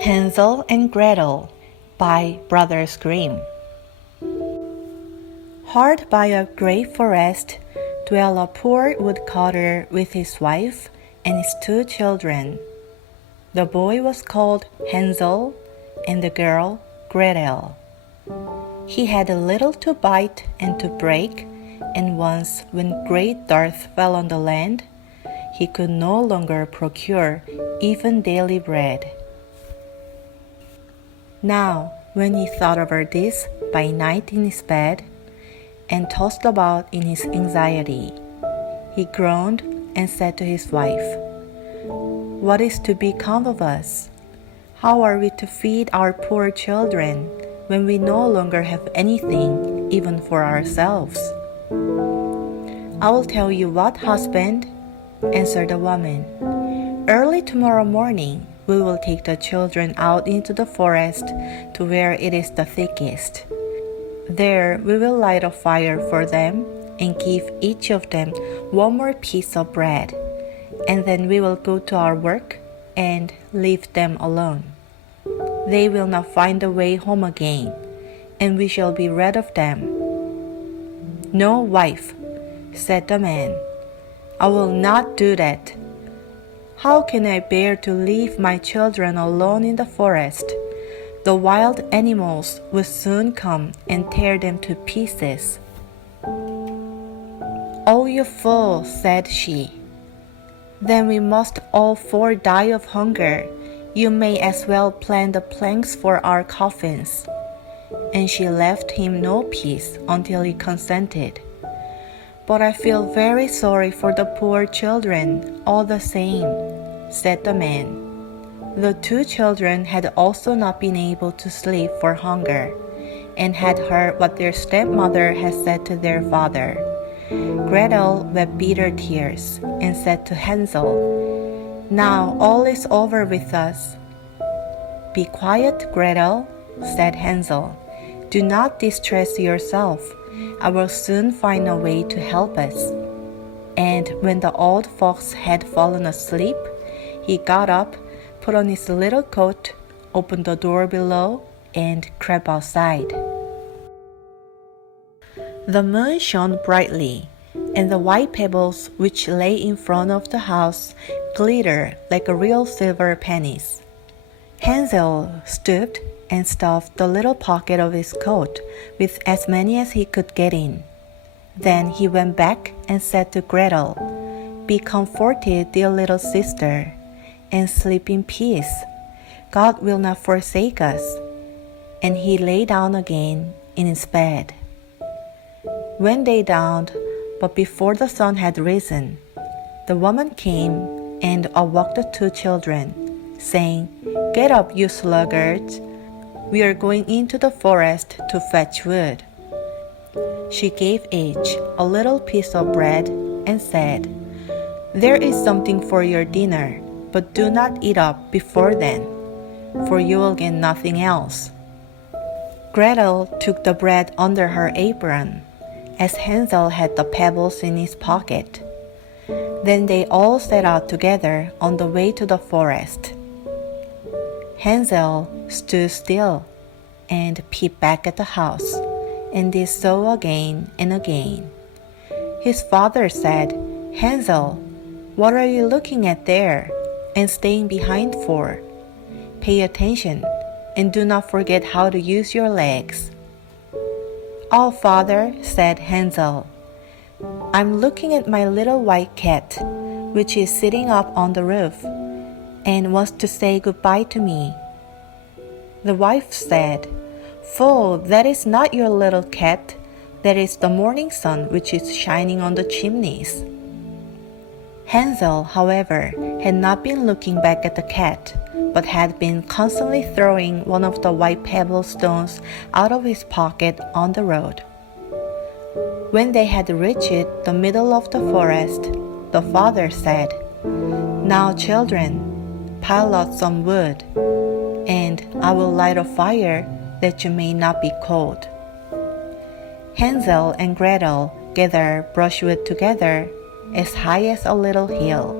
Henzel and Gretel by Brothers Grimm. Hard by a great forest dwelt a poor woodcutter with his wife and his 2 children. The boy was called Henzel and the girl Gretel. He had a little to bite and to break, and once when great dearth fell on the land, he could no longer procure even daily bread. Now, when he thought over this by night in his bed, and tossed about in his anxiety, he groaned and said to his wife, "What is to become of us? How are we to feed our poor children when we no longer have anything even for ourselves?" "I will tell you what, husband," answered the woman. "Early tomorrow morning, we will take the children out into the forest to where it is the thickest. There we will light a fire for them and give each of them one more piece of bread, and then we will go to our work and leave them alone. They will not find the way home again, and we shall be rid of them." "No, wife," said the man, "I will not do that. How can I bear to leave my children alone in the forest? The wild animals will soon come and tear them to pieces." "Oh, you fool," said she. "Then we must all 4 die of hunger. You may as well plant the planks for our coffins." And she left him no peace until he consented. "But I feel very sorry for the poor children, all the same," said the man. The 2 children had also not been able to sleep for hunger, and had heard what their stepmother had said to their father. Gretel wept bitter tears, and said to Henzel, "Now all is over with us." "Be quiet, Gretel," said Henzel. "Do not distress yourself. I will soon find a way to help us." And when the old fox had fallen asleep, he got up, put on his little coat, opened the door below, and crept outside. The moon shone brightly, and the white pebbles which lay in front of the house glittered like real silver pennies. Henzel stooped and stuffed the little pocket of his coat with as many as he could get in. Then he went back and said to Gretel, "Be comforted, dear little sister, and sleep in peace. God will not forsake us." And he lay down again in his bed. When day dawned, but before the sun had risen, the woman came and awoke the 2 children, saying, "Get up, you sluggards. We are going into the forest to fetch wood." She gave each a little piece of bread and said, "There is something for your dinner, but do not eat up before then, for you will get nothing else." Gretel took the bread under her apron, as Henzel had the pebbles in his pocket. Then they all set out together on the way to the forest. Henzel stood still and peeped back at the house, and did so again and again. His father said, "Henzel, what are you looking at there and staying behind for? Pay attention and do not forget how to use your legs." "Oh, father," said Henzel, "I'm looking at my little white cat, which is sitting up on the roof, and wants to say goodbye to me." The wife said, "Fool, that is not your little cat. That is the morning sun which is shining on the chimneys." Henzel, however, had not been looking back at the cat, but had been constantly throwing one of the white pebble stones out of his pocket on the road. When they had reached the middle of the forest, the father said, "Now, children, pile out some wood, and I will light a fire that you may not be cold." Henzel and Gretel gathered brushwood together as high as a little hill.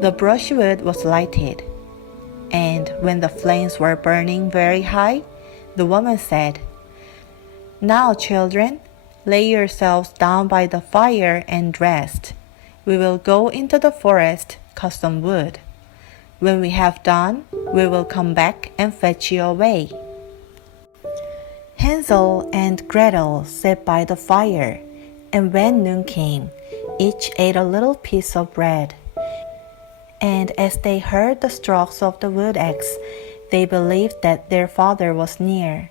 The brushwood was lighted, and when the flames were burning very high, the woman said, "Now, children, lay yourselves down by the fire and rest. We will go into the forest, cut some wood. When we have done, we will come back and fetch you away." Hansel and Gretel sat by the fire, and when noon came, each ate a little piece of bread. And as they heard the strokes of the wood axe, they believed that their father was near.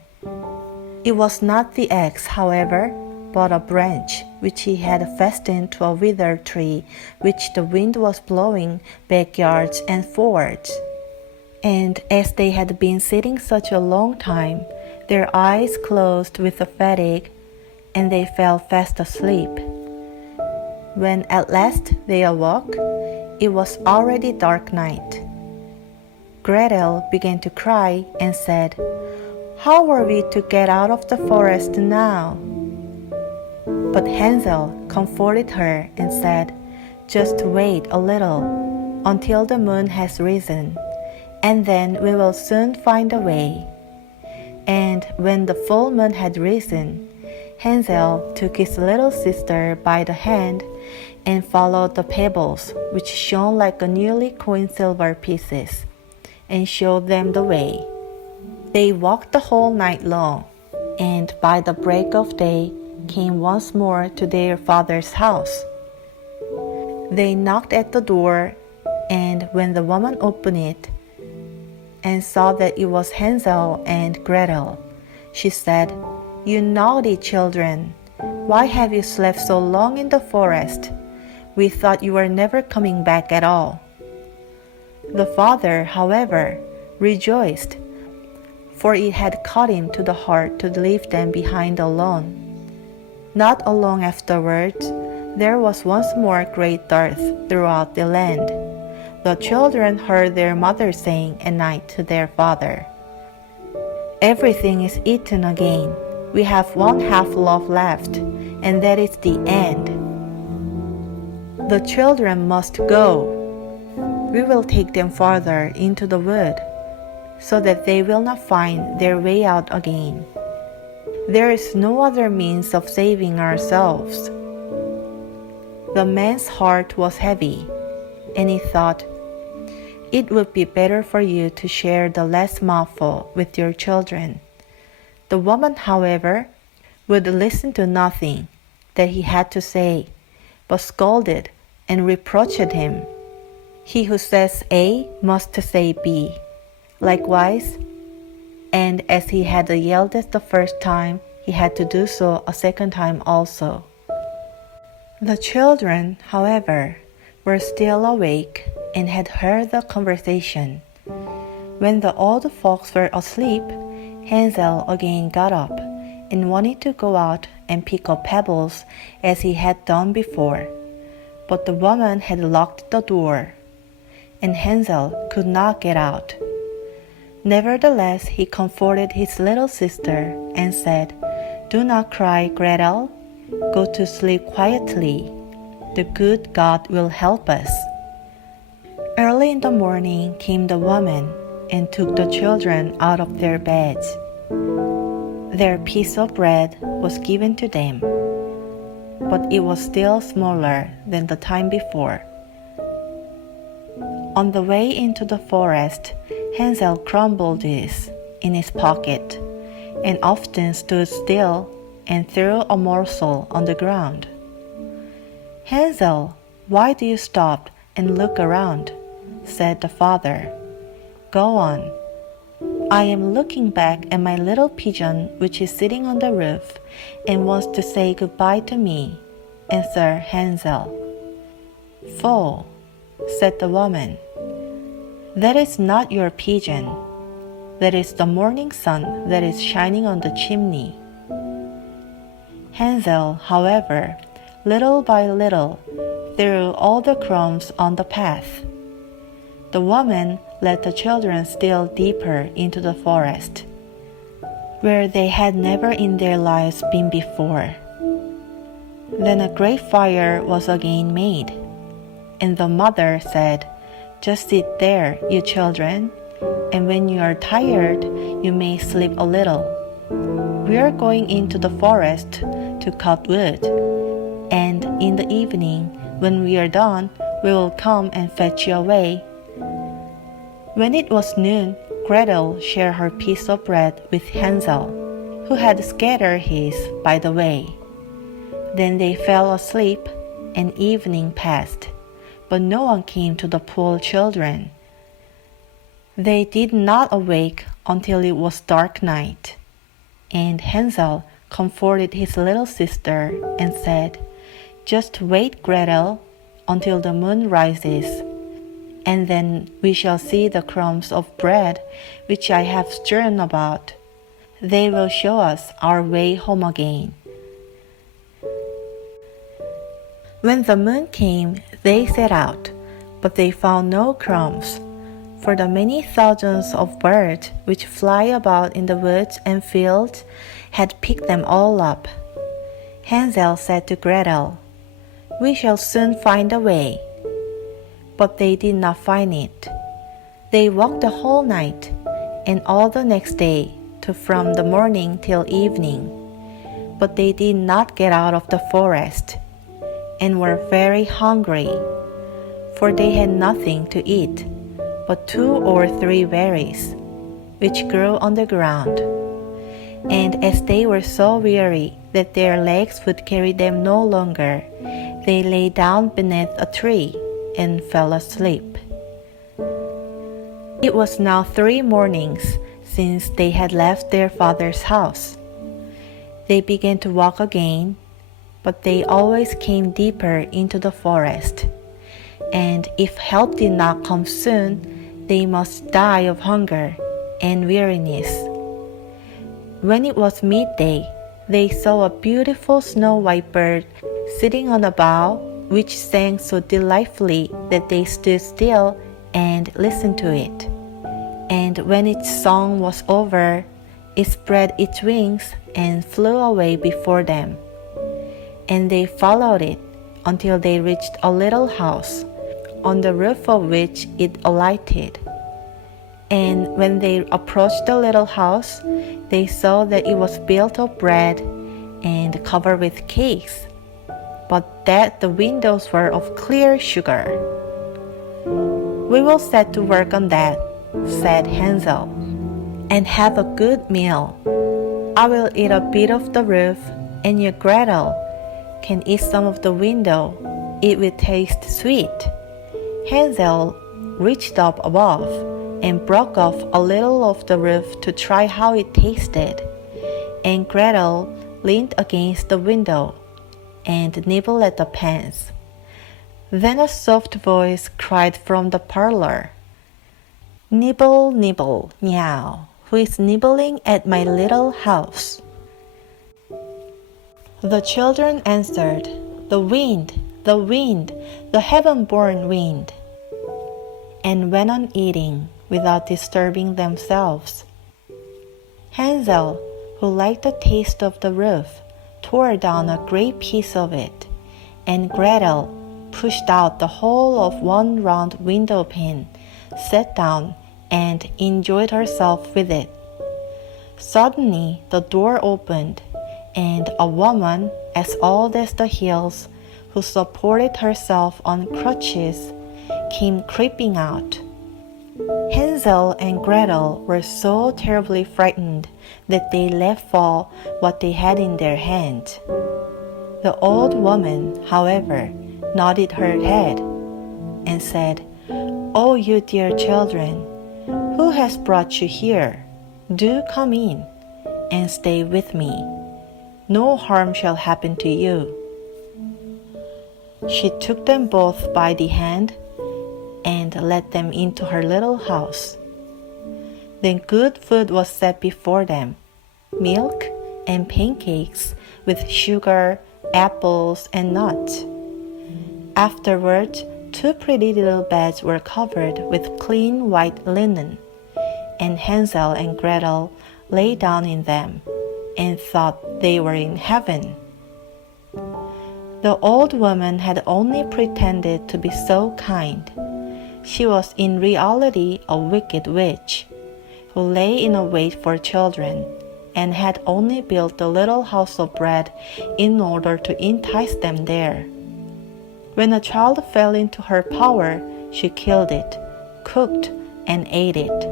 It was not the axe, however, but a branch which he had fastened to a withered tree which the wind was blowing backwards and forwards. And as they had been sitting such a long time, their eyes closed with the fatigue, and they fell fast asleep. When at last they awoke, it was already dark night. Gretel began to cry and said, "How are we to get out of the forest now?" But Hansel comforted her and said, "Just wait a little until the moon has risen, and then we will soon find a way." And when the full moon had risen, Hansel took his little sister by the hand and followed the pebbles, which shone like a newly coined silver pieces, and showed them the way. They walked the whole night long, and by the break of day came once more to their father's house. They knocked at the door, and when the woman opened it and saw that it was Hansel and Gretel, she said, "You naughty children, why have you slept so long in the forest? We thought you were never coming back at all." The father, however, rejoiced, for it had cut him to the heart to leave them behind alone. Not long afterwards, there was once more great dearth throughout the land. The children heard their mother saying at night to their father, "Everything is eaten again. We have one half loaf left, and that is the end. The children must go. We will take them farther into the wood, so that they will not find their way out again. There is no other means of saving ourselves." The man's heart was heavy, and he thought, "It would be better for you to share the last mouthful with your children." The woman, however, would listen to nothing that he had to say, but scolded and reproached him. He who says A must say B. Likewise, and as he had yelled it the first time, he had to do so a second time also. The children, however, were still awake and had heard the conversation. When the old folks were asleep, Hansel again got up and wanted to go out and pick up pebbles as he had done before. But the woman had locked the door, and Hansel could not get out. Nevertheless, he comforted his little sister and said, "Do not cry, Gretel. Go to sleep quietly. The good God will help us." Early in the morning came the woman and took the children out of their beds. Their piece of bread was given to them, but it was still smaller than the time before. On the way into the forest, Hansel crumbled this in his pocket, and often stood still and threw a morsel on the ground. "Hansel, why do you stop and look around?" said the father. "Go on." "I am looking back at my little pigeon which is sitting on the roof and wants to say goodbye to me," answered Hansel. "Fool," said the woman, "that is not your pigeon. That is the morning sun that is shining on the chimney." Hansel, however, little by little, threw all the crumbs on the path. The woman led the children still deeper into the forest, where they had never in their lives been before. Then a great fire was again made, and the mother said, "Just sit there, you children, and when you are tired, you may sleep a little. We are going into the forest to cut wood, and in the evening, when we are done, we will come and fetch you away." When it was noon, Gretel shared her piece of bread with Hansel, who had scattered his by the way. Then they fell asleep, and evening passed, but no one came to the poor children. They did not awake until it was dark night, and Hansel comforted his little sister and said, "Just wait, Gretel, until the moon rises, and then we shall see the crumbs of bread which I have strewn about. They will show us our way home again." When the moon came, they set out, but they found no crumbs, for the many thousands of birds which fly about in the woods and fields had picked them all up. Hansel said to Gretel, "We shall soon find a way." But they did not find it. They walked the whole night and all the next day from the morning till evening, but they did not get out of the forest, and were very hungry, for they had nothing to eat but 2 or 3 berries, which grew on the ground. And as they were so weary that their legs would carry them no longer, they lay down beneath a tree and fell asleep. It was now 3 mornings since they had left their father's house. They began to walk again, but they always came deeper into the forest, and if help did not come soon, they must die of hunger and weariness. When it was midday, they saw a beautiful snow-white bird sitting on a bough, which sang so delightfully that they stood still and listened to it. And when its song was over, it spread its wings and flew away before them. And they followed it until they reached a little house, on the roof of which it alighted. And when they approached the little house, they saw that it was built of bread and covered with cakes, but that the windows were of clear sugar. "We will set to work on that," said Hansel, "and have a good meal. I will eat a bit of the roof, and you, Gretel, can eat some of the window. It will taste sweet." Hansel reached up above and broke off a little of the roof to try how it tasted, and Gretel leaned against the window and nibbled at the pans. Then a soft voice cried from the parlor, "Nibble, nibble, meow, who is nibbling at my little house?" The children answered, "The wind, the wind, the heaven-born wind," and went on eating without disturbing themselves. Hansel, who liked the taste of the roof, tore down a great piece of it, and Gretel pushed out the whole of one round window pane, sat down, and enjoyed herself with it. Suddenly the door opened, and a woman as old as the hills, who supported herself on crutches, came creeping out. Hansel and Gretel were so terribly frightened that they let fall what they had in their hand. The old woman, however, nodded her head and said, "Oh, you dear children, who has brought you here? Do come in and stay with me. No harm shall happen to you." She took them both by the hand and led them into her little house. Then good food was set before them, milk and pancakes with sugar, apples, and nuts. Afterwards, 2 pretty little beds were covered with clean white linen, and Hansel and Gretel lay down in them and thought they were in heaven. The old woman had only pretended to be so kind. She was in reality a wicked witch, who lay in wait for children, and had only built the little house of bread in order to entice them there. When a child fell into her power, she killed it, cooked, and ate it,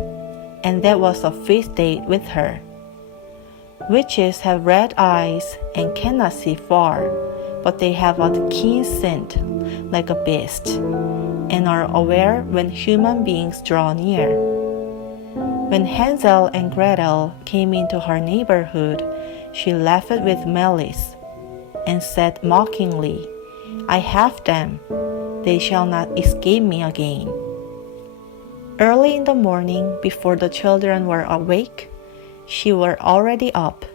and that was a feast day with her. Witches have red eyes and cannot see far, but they have a keen scent, like a beast, and are aware when human beings draw near. When Henzel and Gretel came into her neighborhood, she laughed with malice, and said mockingly, "I have them, they shall not escape me again." Early in the morning, before the children were awake, she were already up.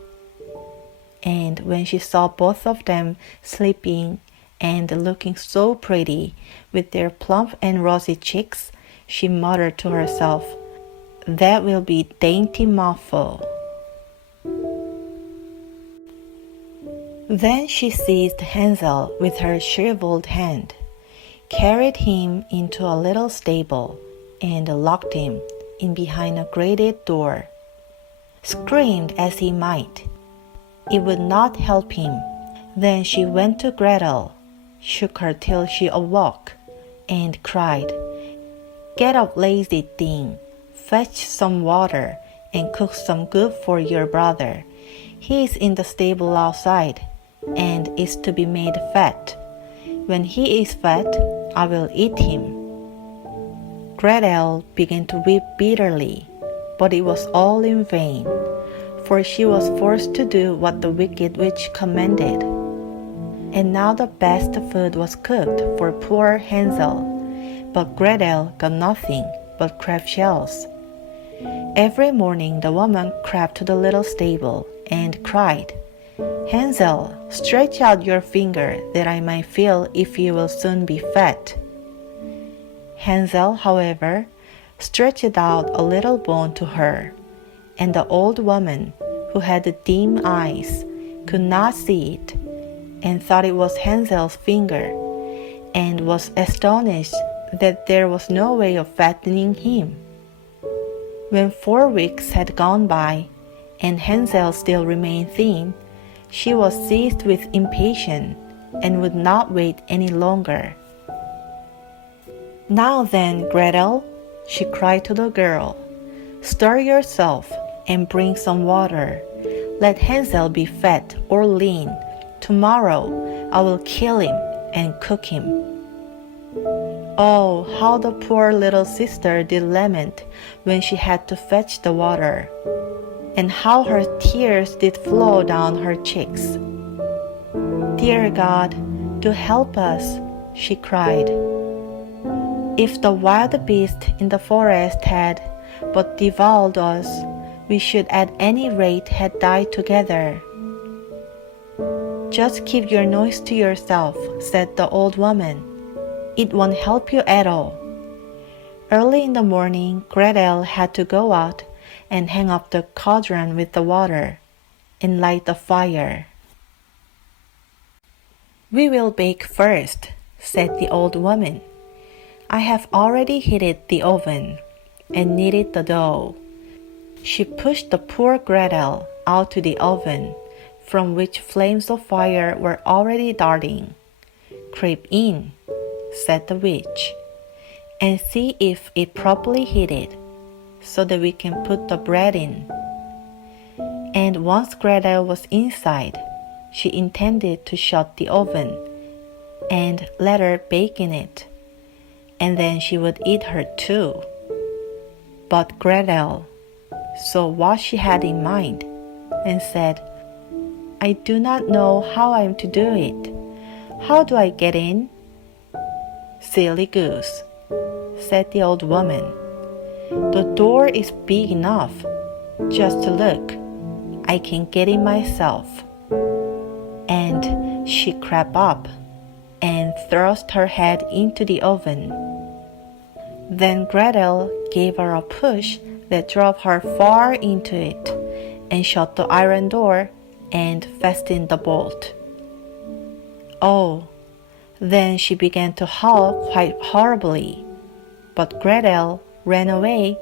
And when she saw both of them sleeping and looking so pretty with their plump and rosy cheeks, she muttered to herself, "That will be dainty mouthful." Then she seized Henzel with her shriveled hand, carried him into a little stable, and locked him in behind a grated door. Screamed as he might, it would not help him. Then she went to Gretel, shook her till she awoke, and cried, "Get up, lazy thing, fetch some water, and cook some good for your brother. He is in the stable outside, and is to be made fat. When he is fat, I will eat him." Gretel began to weep bitterly, but it was all in vain, for she was forced to do what the wicked witch commanded. And now the best food was cooked for poor Henzel, but Gretel got nothing but crab shells. Every morning the woman crept to the little stable and cried, "Henzel, stretch out your finger that I might feel if you will soon be fat." Henzel, however, stretched out a little bone to her, and the old woman, who had dim eyes, could not see it, and thought it was Henzel's finger, and was astonished that there was no way of fattening him. When 4 weeks had gone by, and Henzel still remained thin, she was seized with impatience, and would not wait any longer. "Now then, Gretel," she cried to the girl, "stir yourself and bring some water. Let Henzel be fat or lean. Tomorrow I will kill him and cook him." Oh, how the poor little sister did lament when she had to fetch the water, and how her tears did flow down her cheeks. "Dear God, do help us," she cried. "If the wild beast in the forest had but devoured us, we should at any rate have died together." "Just keep your noise to yourself," said the old woman. "It won't help you at all." Early in the morning, Gretel had to go out and hang up the cauldron with the water, and light the fire. "We will bake first," said the old woman. "I have already heated the oven and kneaded the dough." She pushed the poor Gretel out to the oven, from which flames of fire were already darting. "Creep in," said the witch, "and see if it properly heated, so that we can put the bread in." And once Gretel was inside, she intended to shut the oven and let her bake in it, and then she would eat her too. But Gretel saw what she had in mind, and said, "I do not know how I am to do it. How do I get in?" "Silly goose," said the old woman. "The door is big enough. Just look, I can get in myself." And she crept up and thrust her head into the oven. Then Gretel gave her a push that drove her far into it, and shut the iron door and fastened the bolt. Oh, then she began to howl quite horribly, But Gretel ran away,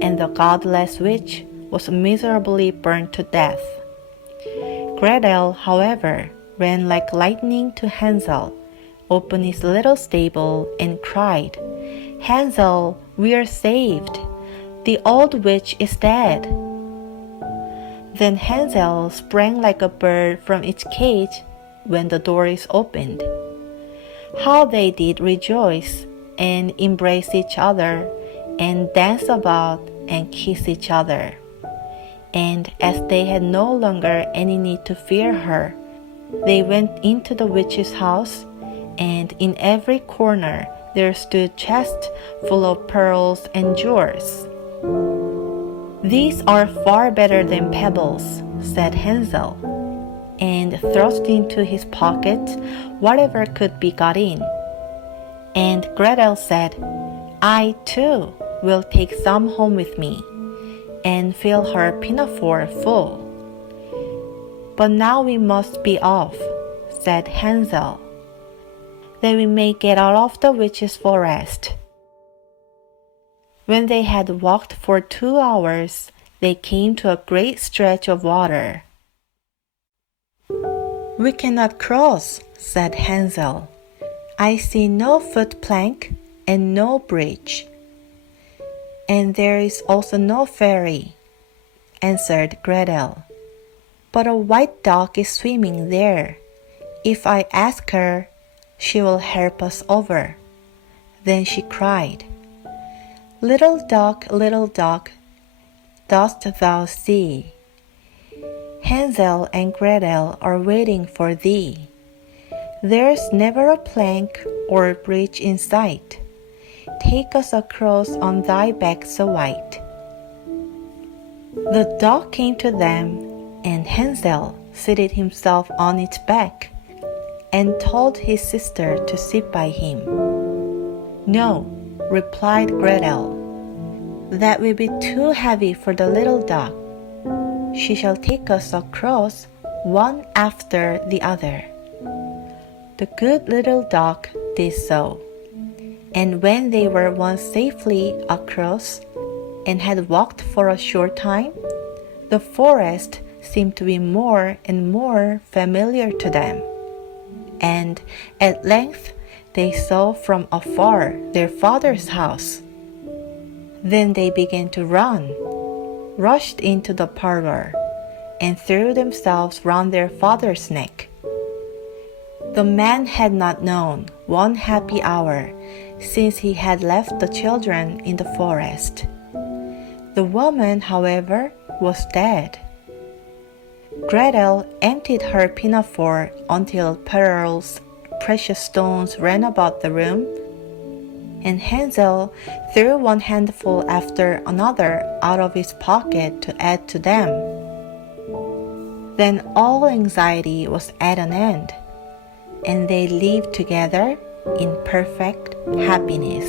and the godless witch was miserably burned to death. Gretel, however, ran like lightning to Hansel, opened his little stable, and cried, "Hansel, we are saved! The old witch is dead!" Then Hansel sprang like a bird from its cage when the door is opened. How they did rejoice, and embrace each other, and dance about, and kiss each other. And as they had no longer any need to fear her, they went into the witch's house, and in every corner there stood chests full of pearls and jewels. "These are far better than pebbles," said Hansel, and thrust into his pocket whatever could be got in. And Gretel said, "I too will take some home with me," and fill her pinafore full. "But now we must be off," said Hansel, "that we may get out of the witch's forest." When they had walked for 2 hours, they came to a great stretch of water. "We cannot cross," said Hansel. "I see no footplank and no bridge." "And there is also no ferry," answered Gretel. "But a white duck is swimming there. If I ask her, she will help us over." Then she cried, little duck, dost thou see? Hansel and Gretel are waiting for thee. There's never a plank or bridge in sight. Take us across on thy back so white." The duck came to them, and Hansel seated himself on its back, and told his sister to sit by him. "No," replied Gretel, "that will be too heavy for the little duck. She shall take us across, one after the other." The good little duck did so, and when they were once safely across, and had walked for a short time, the forest seemed to be more and more familiar to them, and at length they saw from afar their father's house. Then they began to run, rushed into the parlor, and threw themselves round their father's neck. The man had not known one happy hour since he had left the children in the forest. The woman, however, was dead. Gretel emptied her pinafore until pearls, precious stones ran about the room, and Hansel threw one handful after another out of his pocket to add to them. Then all anxiety was at an end, and they lived together in perfect happiness.